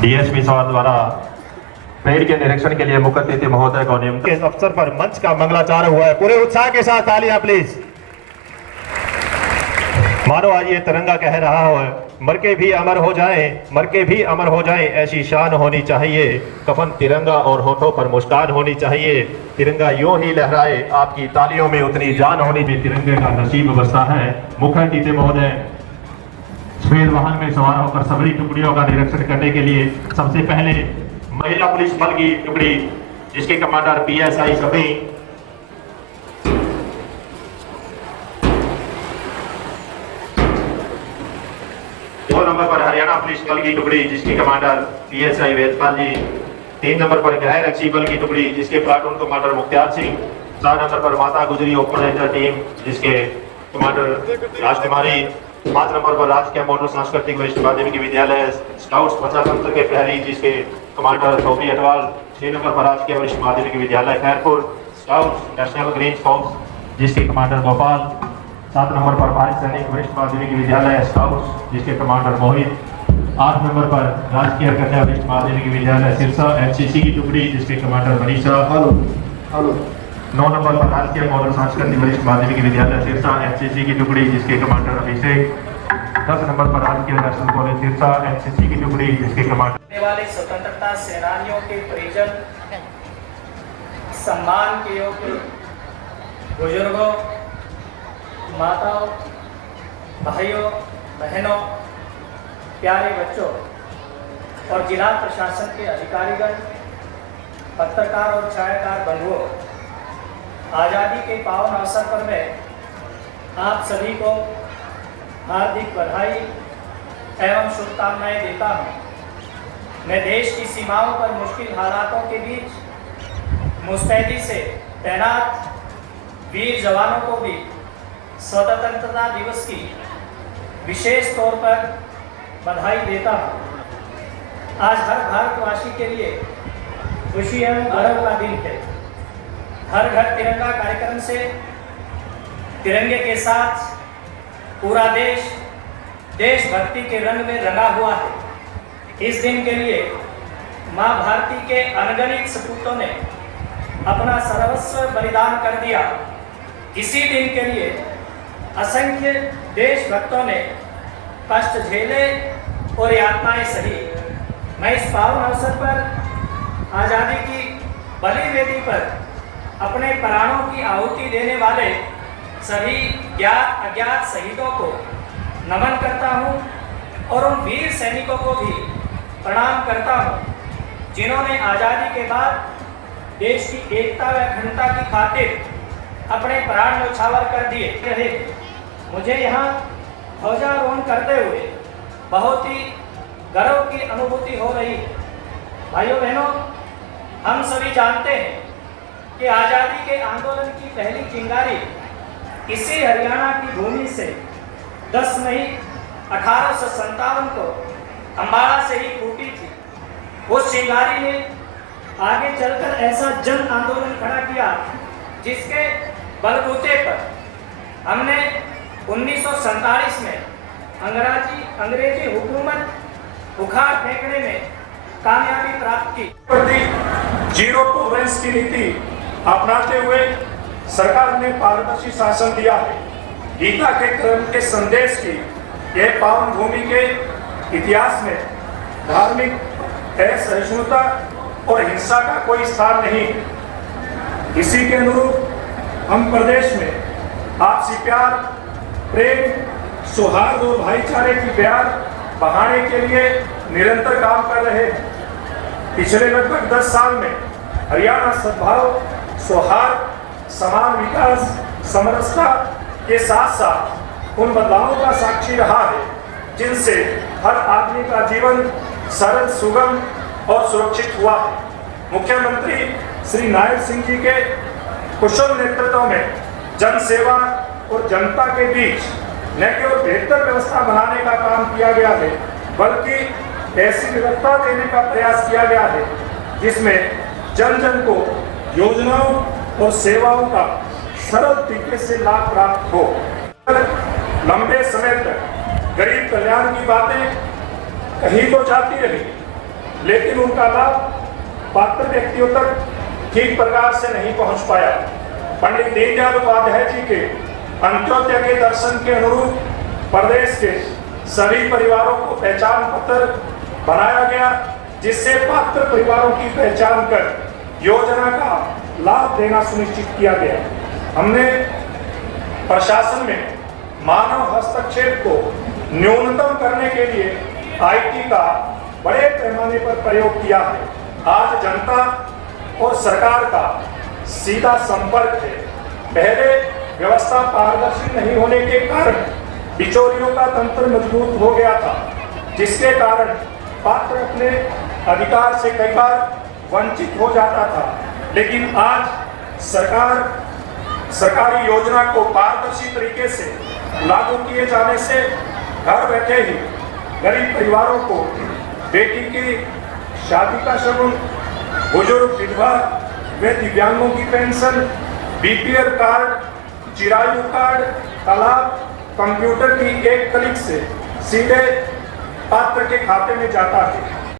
DSP साहब द्वारा पेड़ के निरीक्षण के लिए मुख्य अतिथि महोदय को नियमित इस अवसर पर मंच का मंगलाचार हुआ है। पूरे उत्साह के साथ तालियां प्लीज। मानो आज ये तिरंगा कह रहा हो, मर के भी अमर हो जाए, मर के भी अमर हो जाए, ऐसी शान होनी चाहिए। कफन तिरंगा और होठों पर मुस्कान होनी चाहिए। तिरंगा यूं ही लहराए, आपकी तालियों में उतनी जान होनी चाहिए। तिरंगे का नसीब बसता है। मुख्य अतिथि महोदय सफेद वाहन में सवार होकर सभी टुकड़ियों का निरीक्षण करने के लिए सबसे पहले महिला पुलिस बल की टुकड़ी जिसके कमांडर पीएसआई सभी, दो नंबर पर हरियाणा पुलिस बल की टुकड़ी जिसके कमांडर पीएसआई वेदपाल जी, 3 नंबर पर गैर रक्षी बल की टुकड़ी जिसके platoon commander Mukhtar Singh, 4 number पर माता गुजरी ओपन रेंजर टीम जिसके कमांडर राजकुमारी, 5 नंबर पर राजकीय मोटर सांस्कृतिक वरिष्ठ माध्यमिक विद्यालय स्काउट्स प्रजातंत्र के प्रहरी जिसके कमांडर धोबी अटवाल, 6 नंबर पर राजकीय वरिष्ठ माध्यमिक विद्यालय Khairpur scouts national green scouts जिसके कमांडर गोपाल, 7 नंबर पर भारत सैनिक वरिष्ठ माध्यमिक विद्यालय स्काउट्स जिसके कमांडर मोहित, 8 नंबर पर राजकीय कन्या वरिष्ठ माध्यमिक विद्यालय सिरसा एनसीसी की टुकड़ी जिसके कमांडर मनीषा, 9 नंबर पर राजकीय मॉडल सांस्कृतिक वरिष्ठ माध्यमिक विद्यालय सिरसा एनसीसी की टुकड़ी जिसके कमांडर अभिषेक, 10 नंबर पर राजकीय नेशनल कॉलेज सिरसा एनसीसी की टुकड़ी जिसके कमांडर वाले स्वतंत्रता सेनानियों के परिजन, सम्मान के योग्य बुजुर्गों, माताओं, भाइयों, बहनों, प्यारे बच्चों और जिला प्रशासन के अधिकारीगण, पत्रकार और छायाकार बंधुओं, आज़ादी के पावन अवसर पर मैं आप सभी को हार्दिक बधाई एवं शुभकामनाएं देता हूं। मैं देश की सीमाओं पर मुश्किल हालातों के बीच मुस्तैदी से तैनात वीर जवानों को भी स्वतंत्रता दिवस की विशेष तौर पर बधाई देता हूं। आज हर भारतवासी के लिए खुशी एवं गर्व का दिन है। हर घर तिरंगा कार्यक्रम से तिरंगे के साथ पूरा देश देशभक्ति के रंग में रंगा हुआ है। इस दिन के लिए मां भारती के अनगिनत सपूतों ने अपना सर्वस्व बलिदान कर दिया। इसी दिन के लिए असंख्य देशभक्तों ने कष्ट झेले और यातनाएं सही। मैं इस पावन अवसर पर आज़ादी की बलि वेदी पर अपने प्राणों की आहुति देने वाले सभी ज्ञात अज्ञात शहीदों को नमन करता हूं और उन वीर सैनिकों को भी प्रणाम करता हूं जिन्होंने आज़ादी के बाद देश की एकता व अखंडता की खातिर अपने प्राण न्यौछावर कर दिए रहे। मुझे यहाँ ध्वजारोहण करते हुए बहुत ही गर्व की अनुभूति हो रही है। भाइयों बहनों, हम सभी जानते हैं कि आज़ादी के आंदोलन की पहली चिंगारी इसी हरियाणा की भूमि से 10 मई 1857 को अम्बाला से ही फूटी थी। उस चिंगारी ने आगे चलकर ऐसा जन आंदोलन खड़ा किया जिसके बलबूते पर हमने 1947 में अंग्रेजी हुकूमत उखाड़ फेंकने में कामयाबी प्राप्त की। जीरो टॉलरेंस की नीति अपनाते हुए सरकार ने पारदर्शी शासन दिया है। गीता के क्रम के संदेश की यह पावन भूमि के इतिहास में धार्मिक असहिष्णुता और हिंसा का कोई स्थान नहीं। इसी के अनुरूप हम प्रदेश में आपसी प्यार, प्रेम, सौहार्द और भाईचारे की प्यार बढ़ाने के लिए निरंतर काम कर रहे हैं। पिछले लगभग 10 साल में हरियाणा सद्भाव, सौहार्द, समान विकास, समरसता के साथ साथ उन बदलावों का साक्षी रहा है जिनसे हर आदमी का जीवन सरल, सुगम और सुरक्षित हुआ है। मुख्यमंत्री श्री नायब सिंह जी के कुशल नेतृत्व में जन सेवा और जनता के बीच न केवल बेहतर व्यवस्था बनाने का काम किया गया है बल्कि ऐसी व्यवस्था देने का प्रयास किया गया है जिसमें जन जन को योजनाओं और सेवाओं का सरल तरीके से लाभ प्राप्त हो। लंबे समय तक गरीब कल्याण की बातें कही तो जाती रही, लेकिन उनका लाभ पात्र व्यक्तियों तक ठीक प्रकार से नहीं पहुंच पाया। पंडित दीनदयाल उपाध्याय जी के अंत्योदय के दर्शन के अनुरूप प्रदेश के सभी परिवारों को पहचान पत्र बनाया गया, जिससे पात्र परिवारों की पहचान कर योजना का लाभ देना सुनिश्चित किया गया। हमने प्रशासन में मानव हस्तक्षेप को न्यूनतम करने के लिए IT का बड़े पैमाने पर प्रयोग किया है। आज जनता और सरकार का सीधा संपर्क है। पहले व्यवस्था पारदर्शी नहीं होने के कारण बिचौलियों का तंत्र मजबूत हो गया था, जिसके कारण पात्र अपने अधिकार से कई बार वंचित हो जाता था। लेकिन आज सरकारी योजना को पारदर्शी तरीके से लागू किए जाने से घर बैठे ही गरीब परिवारों को बेटी की शादी का शगुन, बुजुर्ग विधवा व दिव्यांगों की pension, BPL card, Chirayu card का लाभ कंप्यूटर की एक क्लिक से सीधे पात्र के खाते में जाता है।